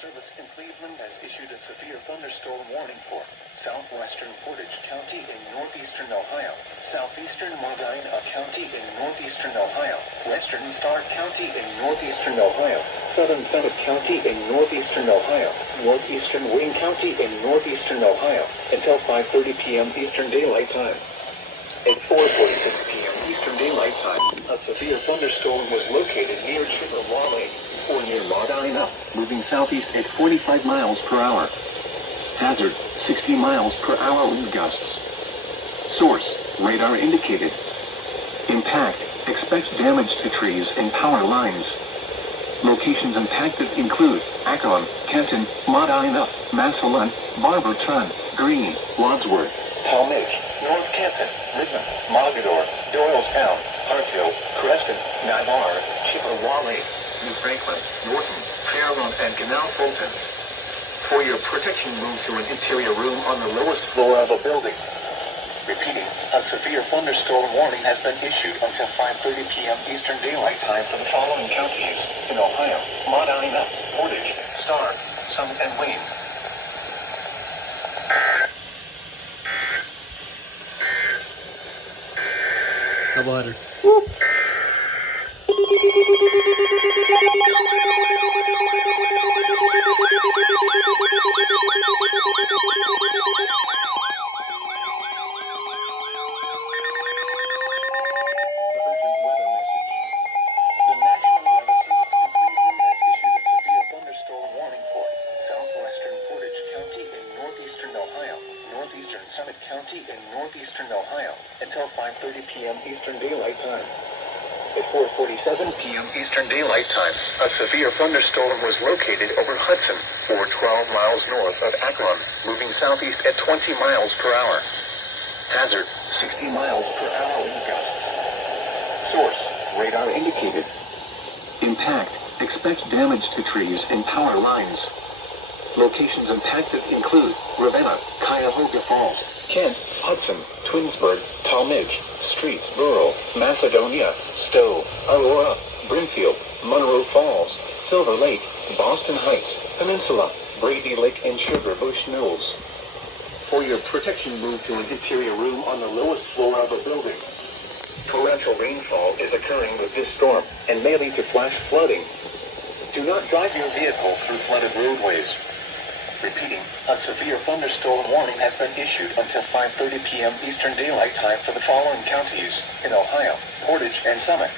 Service in Cleveland has issued a severe thunderstorm warning for southwestern Portage County in northeastern Ohio, southeastern Medina County in northeastern Ohio, western Stark County in northeastern Ohio, southern Summit County in northeastern Ohio, northeastern Wayne County in northeastern Ohio, until 5:30 p.m. Eastern Daylight Time. At 4:46 p.m. Eastern Daylight Time, a severe thunderstorm was located near Chippewa Lake, or near Medina, moving southeast at 45 miles per hour. Hazard, 60 miles per hour wind gusts. Source, radar indicated. Impact, expect damage to trees and power lines. Locations impacted include Akron, Kenton, Medina, Massillon, Barberton, Greene, Wadsworth, Talmadge, North Canton, Midland, Mogador, Doylestown, Hartfield, Creston, Navarre, Chippewa Lake, New Franklin, Norton, Fairlawn, and Canal Fulton. For your protection, move to an interior room on the lowest floor of a building. Repeating, a severe thunderstorm warning has been issued until 5:30 p.m. Eastern Daylight Time for the following counties in Ohio: Medina, Portage, Stark, Summit, and Wayne. Doubleheader. Woo! Summit County in northeastern Ohio until 5:30 p.m. Eastern Daylight Time. At 4:47 p.m. Eastern Daylight Time, a severe thunderstorm was located over Hudson, or 12 miles north of Akron, moving southeast at 20 miles per hour. Hazard, 60 miles per hour wind gusts. Source, radar indicated. Impact, expect damage to trees and power lines. Locations impacted include Ravenna, Cuyahoga Falls, Kent, Hudson, Twinsburg, Talmadge, Streetsboro, Macedonia, Stowe, Aurora, Brimfield, Monroe Falls, Silver Lake, Boston Heights, Peninsula, Brady Lake, and Sugar Bush Knolls. For your protection, move to an interior room on the lowest floor of a building. Torrential rainfall is occurring with this storm and may lead to flash flooding. Do not drive your vehicle through flooded roadways. Repeating, a severe thunderstorm warning has been issued until 5:30 p.m. Eastern Daylight Time for the following counties in Ohio: Portage and Summit,